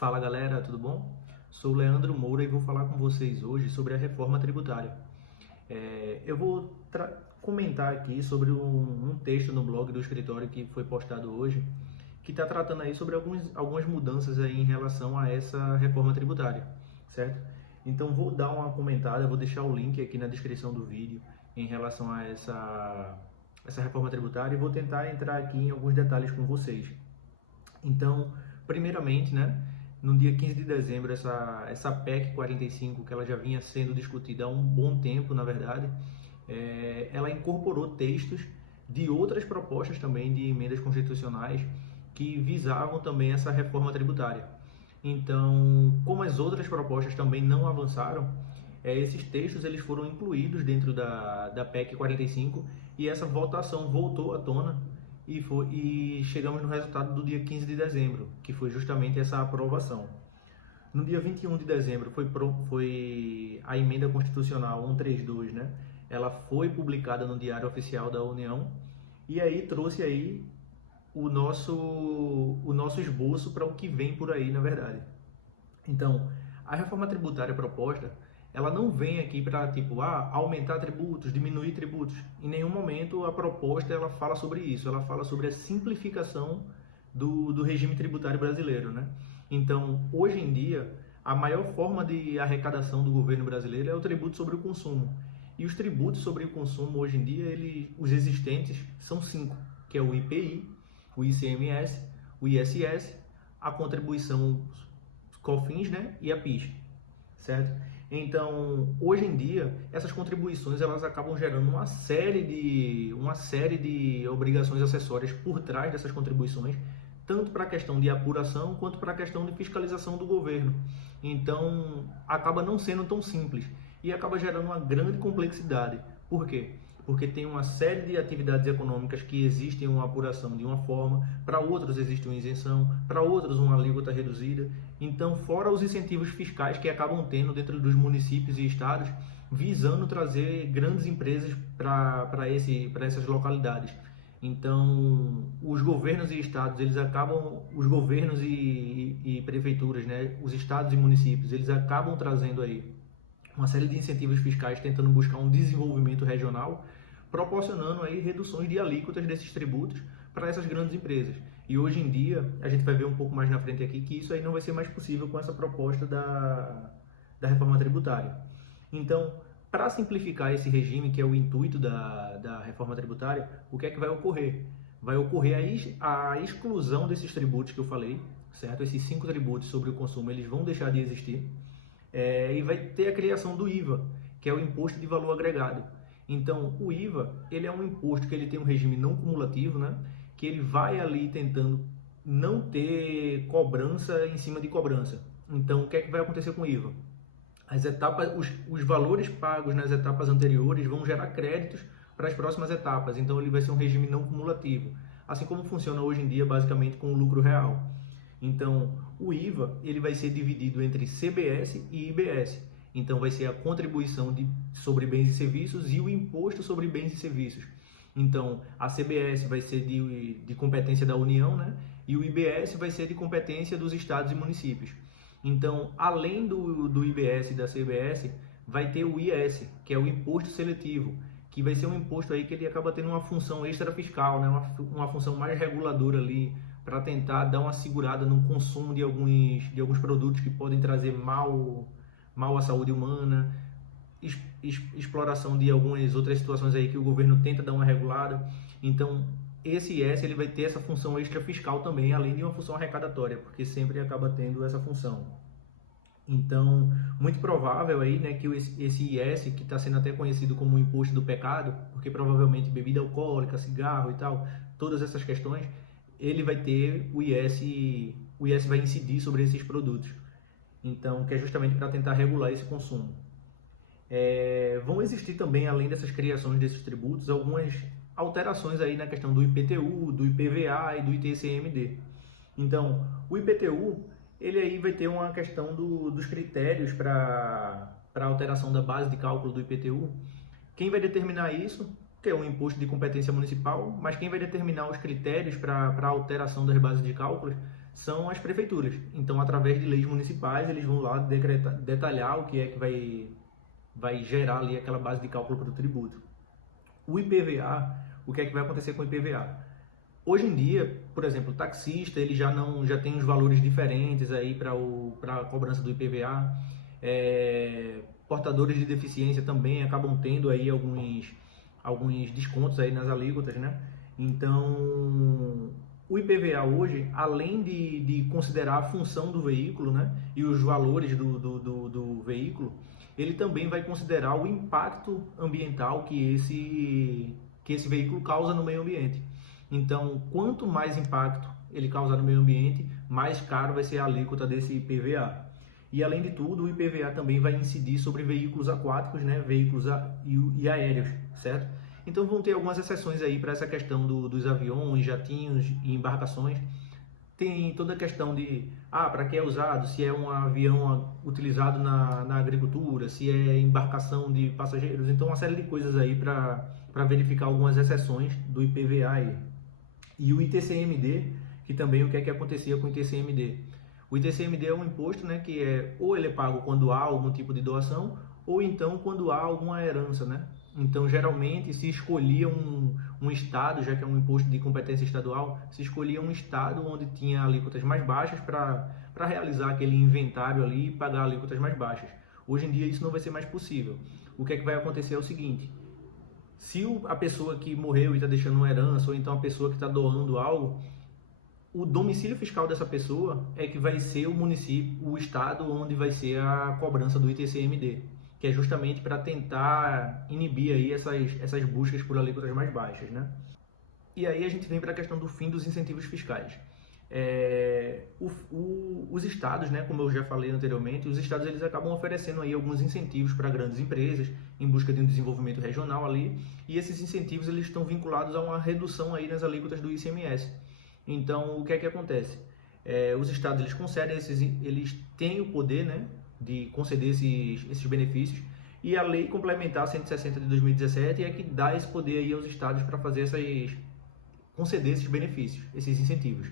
Fala galera, tudo bom? Sou Leandro Moura e vou falar com vocês hoje sobre a reforma tributária. Eu vou comentar aqui sobre um texto no blog do escritório que foi postado hoje, que está tratando aí sobre algumas mudanças aí em relação a essa reforma tributária, certo? Então vou dar uma comentada, vou deixar o link aqui na descrição do vídeo em relação a essa reforma tributária e vou tentar entrar aqui em alguns detalhes com vocês. Então, primeiramente, né, no dia 15 de dezembro, essa PEC 45, que ela já vinha sendo discutida há um bom tempo, na verdade, ela incorporou textos de outras propostas também de emendas constitucionais que visavam também essa reforma tributária. Então, como as outras propostas também não avançaram, esses textos eles foram incluídos dentro da PEC 45 e essa votação voltou à tona e chegamos no resultado do dia 15 de dezembro, que foi justamente essa aprovação. No dia 21 de dezembro foi a emenda constitucional 132, né? Ela foi publicada no Diário Oficial da União e aí trouxe aí o nosso esboço para o que vem por aí, na verdade. Então, a reforma tributária proposta, ela não vem aqui para aumentar tributos, diminuir tributos. Em nenhum momento a proposta ela fala sobre isso. Ela fala sobre a simplificação do regime tributário brasileiro, né? Então, hoje em dia, a maior forma de arrecadação do governo brasileiro é o tributo sobre o consumo. E os tributos sobre o consumo hoje em dia, os existentes são 5, que é o IPI, o ICMS, o ISS, a contribuição COFINS, né, e a PIS, certo? Então, hoje em dia, essas contribuições elas acabam gerando uma série de obrigações acessórias por trás dessas contribuições, tanto para a questão de apuração quanto para a questão de fiscalização do governo. Então, acaba não sendo tão simples e acaba gerando uma grande complexidade. Por quê? Porque tem uma série de atividades econômicas que existem uma apuração de uma forma, para outros existe uma isenção, para outros uma alíquota reduzida. Então, fora os incentivos fiscais que acabam tendo dentro dos municípios e estados, visando trazer grandes empresas para essas localidades. Então, os governos e estados, os governos e prefeituras, né, os estados e municípios, eles acabam trazendo aí uma série de incentivos fiscais tentando buscar um desenvolvimento regional, proporcionando aí reduções de alíquotas desses tributos para essas grandes empresas. E hoje em dia, a gente vai ver um pouco mais na frente aqui que isso aí não vai ser mais possível com essa proposta da reforma tributária. Então, para simplificar esse regime, que é o intuito da reforma tributária, o que é que vai ocorrer? Vai ocorrer a exclusão desses tributos que eu falei, certo? Esses 5 tributos sobre o consumo, eles vão deixar de existir. E vai ter a criação do IVA, que é o Imposto de Valor Agregado. Então, o IVA, ele é um imposto que ele tem um regime não cumulativo, né? Que ele vai ali tentando não ter cobrança em cima de cobrança. Então, o que é que vai acontecer com o IVA? Os valores pagos nas etapas anteriores vão gerar créditos para as próximas etapas. Então, ele vai ser um regime não cumulativo. Assim como funciona hoje em dia, basicamente, com o lucro real. Então, o IVA ele vai ser dividido entre CBS e IBS. Então, vai ser a contribuição sobre bens e serviços e o imposto sobre bens e serviços. Então, a CBS vai ser de competência da União, né? E o IBS vai ser de competência dos estados e municípios. Então, além do IBS e da CBS, vai ter o IS, que é o Imposto Seletivo, que vai ser um imposto aí que ele acaba tendo uma função extrafiscal, né? Uma função mais reguladora ali, para tentar dar uma segurada no consumo de alguns produtos que podem trazer mal à saúde humana, exploração de algumas outras situações aí que o governo tenta dar uma regulada. Então, esse IS ele vai ter essa função extrafiscal também, além de uma função arrecadatória, porque sempre acaba tendo essa função. Então, muito provável aí, né, que esse IS, que está sendo até conhecido como o imposto do pecado, porque provavelmente bebida alcoólica, cigarro e tal, todas essas questões, ele vai ter o IS vai incidir sobre esses produtos. Então, que é justamente para tentar regular esse consumo. Vão existir também, além dessas criações desses tributos, algumas alterações aí na questão do IPTU, do IPVA e do ITCMD. Então, o IPTU, ele aí vai ter uma questão dos critérios para alteração da base de cálculo do IPTU. Quem vai determinar isso? Que é um imposto de competência municipal, mas quem vai determinar os critérios para a alteração das bases de cálculos são as prefeituras. Então, através de leis municipais, eles vão lá detalhar o que é que vai gerar ali aquela base de cálculo para o tributo. O IPVA, o que é que vai acontecer com o IPVA? Hoje em dia, por exemplo, o taxista ele já tem os valores diferentes aí para a cobrança do IPVA. Portadores de deficiência também acabam tendo aí alguns descontos aí nas alíquotas, né? Então, o IPVA hoje, além de considerar a função do veículo, né, e os valores do veículo, ele também vai considerar o impacto ambiental que esse veículo causa no meio ambiente. Então, quanto mais impacto ele causar no meio ambiente, mais caro vai ser a alíquota desse IPVA. E além de tudo, o IPVA também vai incidir sobre veículos aquáticos, né, veículos e aéreos, certo? Então vão ter algumas exceções aí para essa questão dos aviões, jatinhos e embarcações. Tem toda a questão de, para que é usado, se é um avião utilizado na agricultura, se é embarcação de passageiros. Então uma série de coisas aí para verificar algumas exceções do IPVA aí. E o ITCMD, que também o que é que acontecia com o ITCMD? O ITCMD é um imposto, né, que ou ele é pago quando há algum tipo de doação, ou então quando há alguma herança, né? Então, geralmente, se escolhia um estado, já que é um imposto de competência estadual, se escolhia um estado onde tinha alíquotas mais baixas para realizar aquele inventário ali e pagar alíquotas mais baixas. Hoje em dia, isso não vai ser mais possível. O que é que vai acontecer é o seguinte: se a pessoa que morreu e está deixando uma herança, ou então a pessoa que está doando algo, o domicílio fiscal dessa pessoa é que vai ser o município, o estado onde vai ser a cobrança do ITCMD, que é justamente para tentar inibir aí essas buscas por alíquotas mais baixas, né? E aí a gente vem para a questão do fim dos incentivos fiscais. Os estados, né, como eu já falei anteriormente, os estados eles acabam oferecendo aí alguns incentivos para grandes empresas em busca de um desenvolvimento regional ali, e esses incentivos eles estão vinculados a uma redução aí nas alíquotas do ICMS. Então, o que é que acontece? Os estados eles concedem eles têm o poder, né, de conceder esses benefícios, e a lei complementar 160 de 2017 é que dá esse poder aí aos estados para fazer conceder esses benefícios, esses incentivos.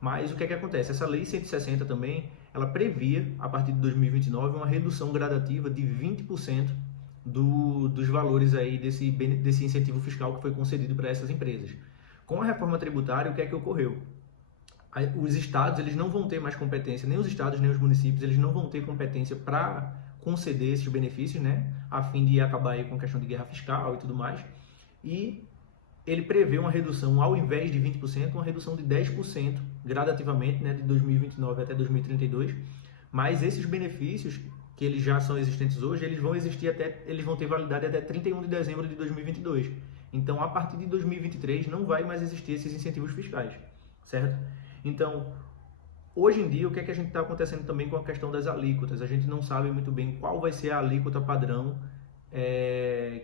Mas o que é que acontece? Essa lei 160 também, ela previa, a partir de 2029, uma redução gradativa de 20% dos valores aí desse incentivo fiscal que foi concedido para essas empresas. Com a reforma tributária, o que é que ocorreu? Os estados eles não vão ter mais competência, nem os estados nem os municípios, eles não vão ter competência para conceder esses benefícios, né, a fim de acabar aí com a questão de guerra fiscal e tudo mais. E ele prevê uma redução, ao invés de 20%, uma redução de 10% gradativamente, né, de 2029 até 2032. Mas esses benefícios, que eles já são existentes hoje, eles vão ter validade até 31 de dezembro de 2022. Então, a partir de 2023, não vai mais existir esses incentivos fiscais, certo? Então, hoje em dia, o que é que a gente está acontecendo também com a questão das alíquotas? A gente não sabe muito bem qual vai ser a alíquota padrão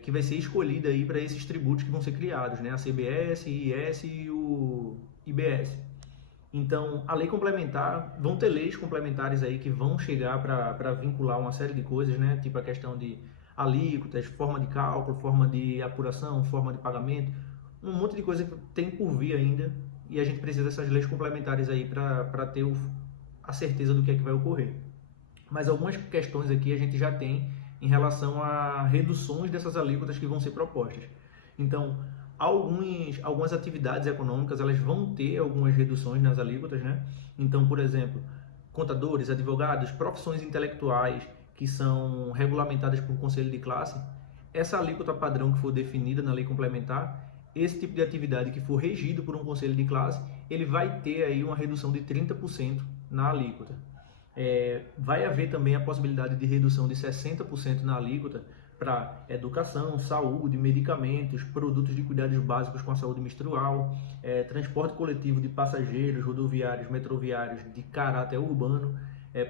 que vai ser escolhida aí para esses tributos que vão ser criados, né? A CBS, IS e o IBS. Então, a lei complementar, vão ter leis complementares aí que vão chegar para vincular uma série de coisas, né? Tipo a questão de alíquotas, forma de cálculo, forma de apuração, forma de pagamento, um monte de coisa que tem por vir ainda, e a gente precisa dessas leis complementares aí para ter a certeza do que é que vai ocorrer. Mas algumas questões aqui a gente já tem em relação a reduções dessas alíquotas que vão ser propostas. Então, algumas atividades econômicas elas vão ter algumas reduções nas alíquotas, né? Então, por exemplo, contadores, advogados, profissões intelectuais que são regulamentadas por conselho de classe, essa alíquota padrão que for definida na lei complementar, esse tipo de atividade que for regido por um conselho de classe, ele vai ter aí uma redução de 30% na alíquota. Vai haver também a possibilidade de redução de 60% na alíquota para educação, saúde, medicamentos, produtos de cuidados básicos com a saúde menstrual, transporte coletivo de passageiros, rodoviários, metroviários de caráter urbano,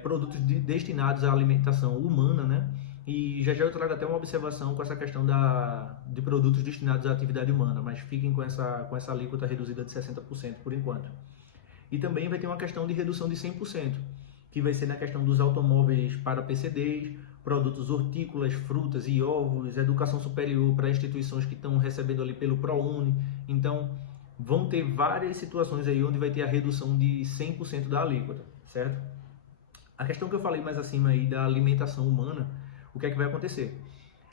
produtos destinados à alimentação humana, né? E já eu trago até uma observação com essa questão de produtos destinados à atividade humana, mas fiquem com essa alíquota reduzida de 60% por enquanto. E também vai ter uma questão de redução de 100%, que vai ser na questão dos automóveis para PCDs, produtos hortícolas, frutas e ovos, educação superior para instituições que estão recebendo ali pelo ProUni. Então, vão ter várias situações aí onde vai ter a redução de 100% da alíquota, certo? A questão que eu falei mais acima aí da alimentação humana, o que é que vai acontecer?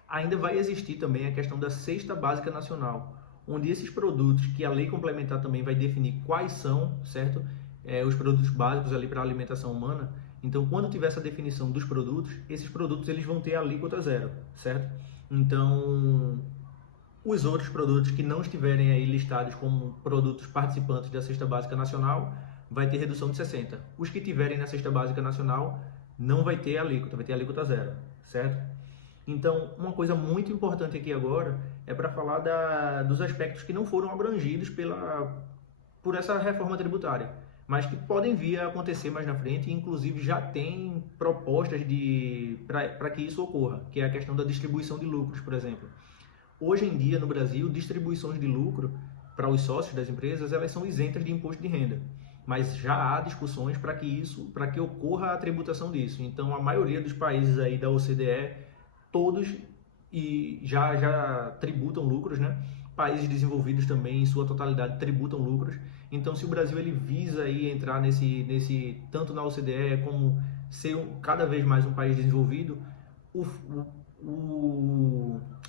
Ainda vai existir também a questão da cesta básica nacional, onde esses produtos que a lei complementar também vai definir quais são, certo? Os produtos básicos ali para a alimentação humana. Então, quando tiver essa definição dos produtos, esses produtos eles vão ter alíquota zero, certo? Então, os outros produtos que não estiverem aí listados como produtos participantes da cesta básica nacional, vai ter redução de 60%. Os que tiverem na cesta básica nacional, não vai ter alíquota, vai ter alíquota zero, certo? Então, uma coisa muito importante aqui agora é para falar dos aspectos que não foram abrangidos por essa reforma tributária, mas que podem vir a acontecer mais na frente e, inclusive, já tem propostas para que isso ocorra, que é a questão da distribuição de lucros, por exemplo. Hoje em dia, no Brasil, distribuições de lucro para os sócios das empresas, elas são isentas de imposto de renda, mas já há discussões para que ocorra a tributação disso. Então, a maioria dos países aí da OCDE, todos já tributam lucros, né? Países desenvolvidos também, em sua totalidade, tributam lucros. Então, se o Brasil ele visa aí entrar tanto na OCDE como ser cada vez mais um país desenvolvido,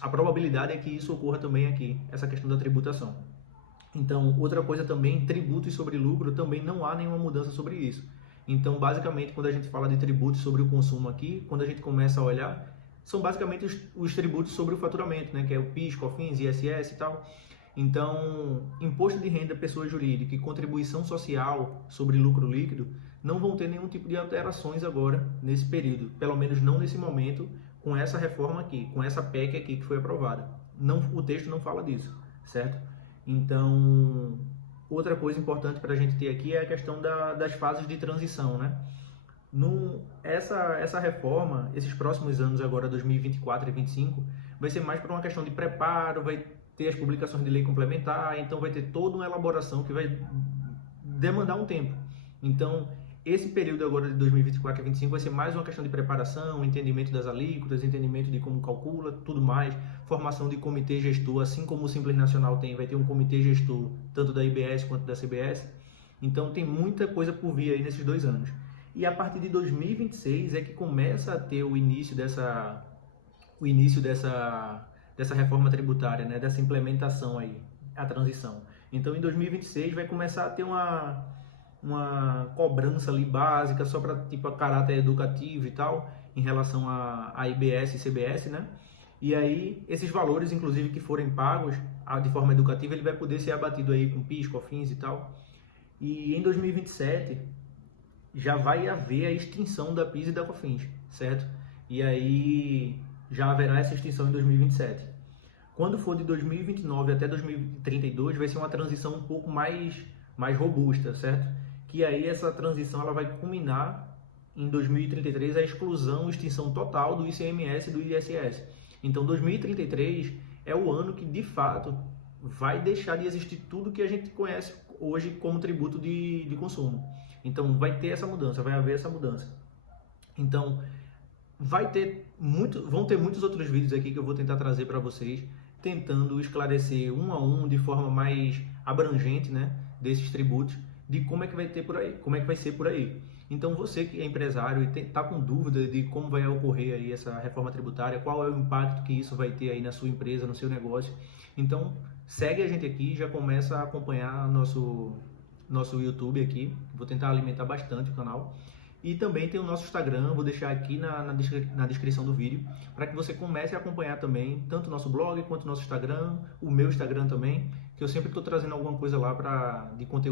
a probabilidade é que isso ocorra também aqui, essa questão da tributação. Então, outra coisa também, tributos sobre lucro, também não há nenhuma mudança sobre isso. Então, basicamente, quando a gente fala de tributos sobre o consumo aqui, quando a gente começa a olhar, são basicamente os tributos sobre o faturamento, né? Que é o PIS, COFINS, ISS e tal. Então, imposto de renda pessoa jurídica e contribuição social sobre lucro líquido não vão ter nenhum tipo de alterações agora, nesse período. Pelo menos não nesse momento, com essa reforma aqui, com essa PEC aqui que foi aprovada. O texto não fala disso, certo? Então, outra coisa importante para a gente ter aqui é a questão das fases de transição, né? Essa reforma, esses próximos anos agora, 2024 e 2025, vai ser mais por uma questão de preparo, vai ter as publicações de lei complementar, então vai ter toda uma elaboração que vai demandar um tempo. Então, esse período agora de 2024 e 2025 vai ser mais uma questão de preparação, entendimento das alíquotas, entendimento de como calcula, tudo mais, formação de comitê gestor, assim como o Simples Nacional vai ter um comitê gestor, tanto da IBS quanto da CBS. Então, tem muita coisa por vir aí nesses 2 anos. E a partir de 2026 é que começa a ter o início dessa reforma tributária, né? Dessa implementação aí, a transição. Então, em 2026 vai começar a ter uma cobrança ali básica, só para tipo caráter educativo e tal, em relação a IBS e CBS, né? E aí, esses valores, inclusive, que forem pagos de forma educativa, ele vai poder ser abatido aí com PIS, COFINS e tal. E em 2027 já vai haver a extinção da PIS e da COFINS, certo? E aí já haverá essa extinção em 2027. Quando for de 2029 até 2032, vai ser uma transição um pouco mais robusta, certo? Que aí essa transição ela vai culminar em 2033 a exclusão, extinção total do ICMS e do ISS. Então 2033 é o ano que de fato vai deixar de existir tudo que a gente conhece hoje como tributo de consumo. Então vai ter essa mudança, vai haver essa mudança. Então vão ter muitos outros vídeos aqui que eu vou tentar trazer para vocês, tentando esclarecer um a um de forma mais abrangente, né, desses tributos, de como é que vai ter por aí, como é que vai ser por aí. Então você que é empresário e está com dúvida de como vai ocorrer aí essa reforma tributária, qual é o impacto que isso vai ter aí na sua empresa, no seu negócio, então segue a gente aqui, já começa a acompanhar nosso YouTube aqui, vou tentar alimentar bastante o canal. E também tem o nosso Instagram, vou deixar aqui na descrição do vídeo, para que você comece a acompanhar também, tanto o nosso blog quanto o nosso Instagram, o meu Instagram também, que eu sempre estou trazendo alguma coisa lá de conteúdo.